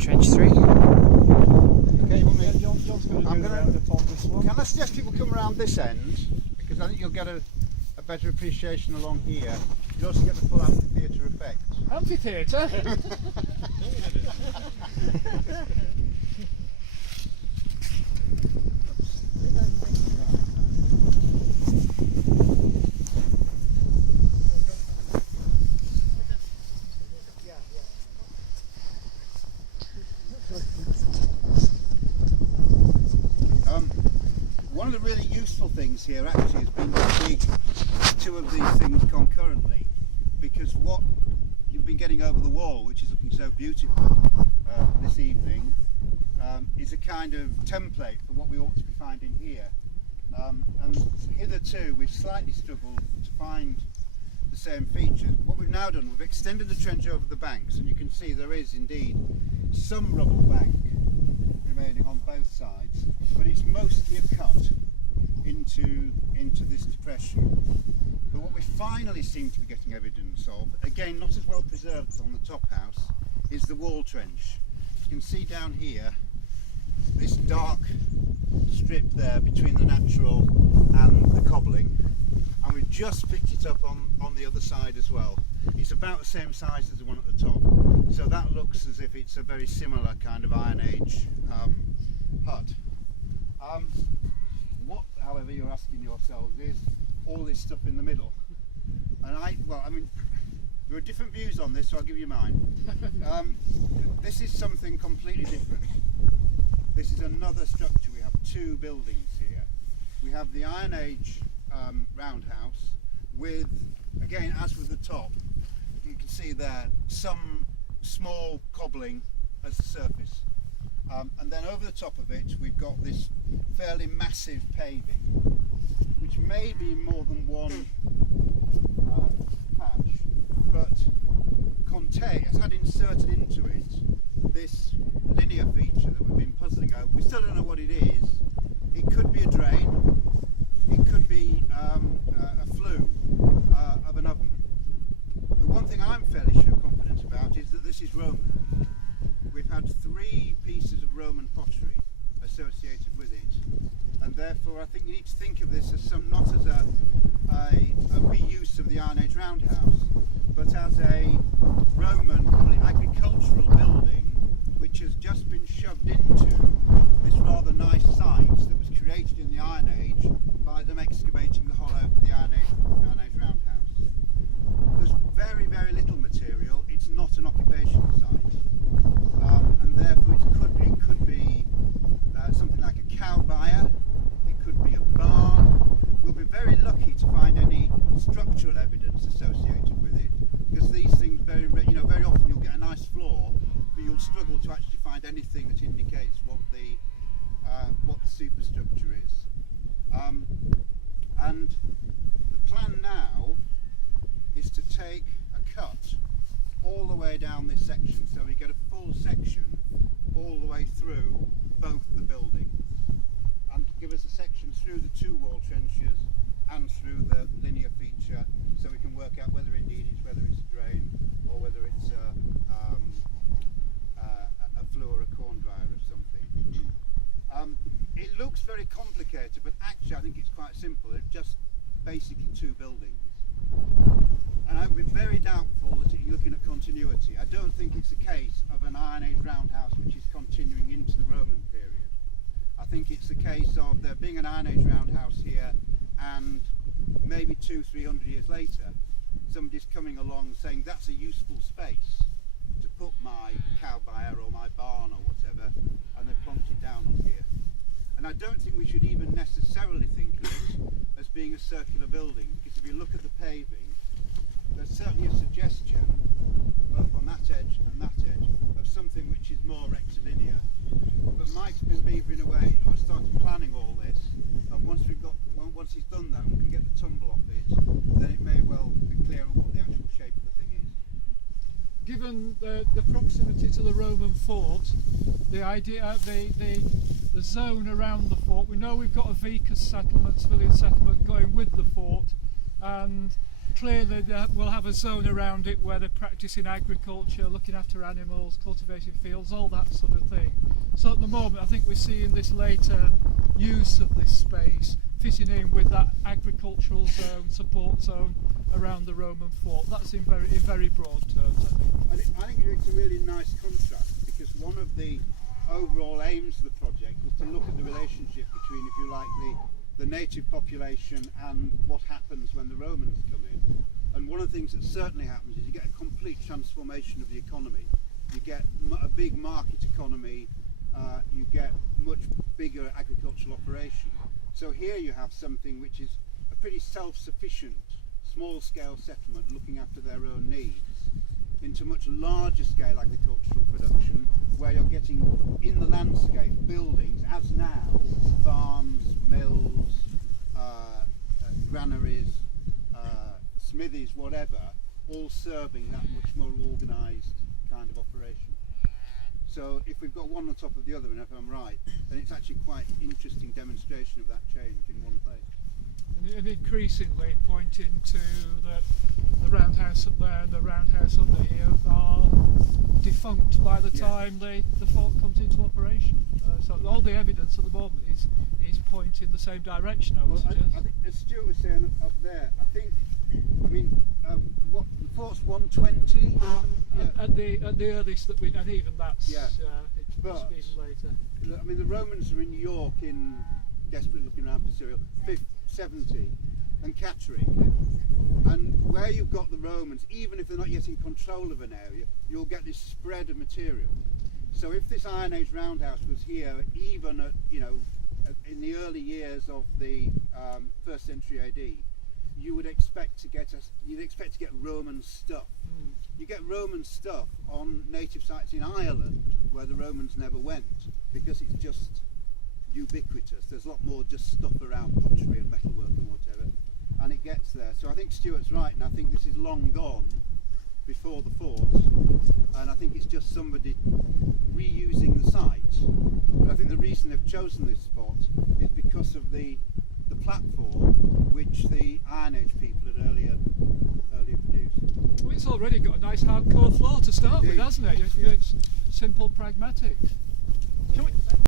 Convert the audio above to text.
Trench 3. Okay, John's going to do around the top this one. can I suggest people come around this end, because I think you'll get a better appreciation along here. You'll also get the full amphitheatre effect. Amphitheatre? One of the really useful things here actually has been to dig two of these things concurrently, because what you've been getting over the wall, which is looking so beautiful this evening, is a kind of template for what we ought to be finding here. And hitherto we've slightly struggled to find the same features. What we've now done, we've extended the trench over the banks, and you can see there is indeed some rubble bank remaining on both sides, but it's mostly a cut into this depression. But what we finally seem to be getting evidence of, again not as well preserved as on the top house, is the wall trench. You can see down here this dark strip there between the natural and the cobbling, and we've just picked it up on the other side as well. It's about the same size as the one at the top, so that looks as if it's a very similar kind of Iron Age hut. What, however, you're asking yourselves is all this stuff in the middle. And there are different views on this, so I'll give you mine. This is something completely different. This is another structure. We have two buildings here. We have the Iron Age roundhouse with, again, as with the top, you can see there some small cobbling as the surface. And then over the top of it we've got this fairly massive paving, which may be more than one patch, but Conte has had inserted into it this linear feature that we've been puzzling over. We still don't know what it is. It could be a drain, it could be a flue of an oven. The one thing I'm fairly confident about is that this is Roman. We've had three pieces of Roman pottery associated with it, and therefore I think you need to think of this as not as a reuse of the Iron Age roundhouse, but as a Roman, probably agricultural building which has just been shoved into this rather nice site that was created in the Iron Age by them excavating the hollow for the Iron Age roundhouse. There's very, very little material. It's not an occupational site. And therefore it could be something like a cow byre, it could be a barn. We'll be very lucky to find any structural evidence associated with it, because these things very often you'll get a nice floor, but you'll struggle to actually find anything that indicates what the superstructure is. And the plan now is to take a cut all the way down this section, so we get a full section all the way through both the buildings, and to give us a section through the two wall trenches and through the linear feature, so we can work out whether indeed whether it's a drain or whether it's a flue or a corn dryer or something. It looks very complicated, but actually I think it's quite simple. It's just basically two buildings. And I would be very doubtful that you're looking at continuity. I don't think it's a case of an Iron Age roundhouse which is continuing into the Roman period. I think it's a case of there being an Iron Age roundhouse here, and maybe 200-300 years later somebody's coming along saying that's a useful space to put my cow byre or my barn or whatever, and they plonked it down on here. And I don't think we should even necessarily think of it as being a circular building, because if you look at the paving, there's certainly a suggestion, both on that edge and that edge, of something which is more rectilinear. But Mike's been beavering away, or started planning all this, and once he's done that and we can get the tumble off it, then it may well be clearer what the actual shape of the thing is. Given the proximity to the Roman fort, the idea, the zone around the fort, we know we've got a vicus settlement, civilian settlement going with the fort, and clearly we'll have a zone around it where they're practicing agriculture, looking after animals, cultivating fields, all that sort of thing. So at the moment I think we're seeing this later use of this space fitting in with that agricultural zone, support zone around the Roman fort. That's in very broad terms, I think. I think it's a really nice contrast, because one of the overall aims of the project was to look at the relationship between, if you like, the native population and what happens when the Romans come in. And one of the things that certainly happens is you get a complete transformation of the economy. You get a big market economy, you get much bigger agricultural operation. So here you have something which is a pretty self-sufficient, small-scale settlement looking after their own needs, into much larger scale agricultural production, where you're getting in the landscape buildings, as now, farms, mills, granaries, smithies, whatever, all serving that much more organised kind of operation. So if we've got one on top of the other, and if I'm right, then it's actually quite an interesting demonstration of that change in one place. And increasingly pointing to the roundhouse up there and the roundhouse under here are defunct by the time the fort comes into operation. So all the evidence at the moment is pointing the same direction, I would suggest. I think, as Stuart was saying up there, what the fort's 120? At the earliest that we, and even that's it's But even later. I mean, the Romans are in York, in desperately looking around for cereal, 70, and Catterick. And where you've got the Romans, even if they're not yet in control of an area, you'll get this spread of material. So if this Iron Age roundhouse was here, even at, in the early years of the 1st century AD, you would expect to get Roman stuff. You get Roman stuff on native sites in Ireland, where the Romans never went, because it's just ubiquitous. There's a lot more just stuff around, pottery and metalwork and whatever, and it gets there. So I think Stuart's right, and I think this is long gone before the fort, and I think it's just somebody reusing the site. But I think the reason they've chosen this spot is because of the platform which the Iron Age people had earlier produced. Well, it's already got a nice hardcore floor to start with, hasn't it? It's simple, pragmatic.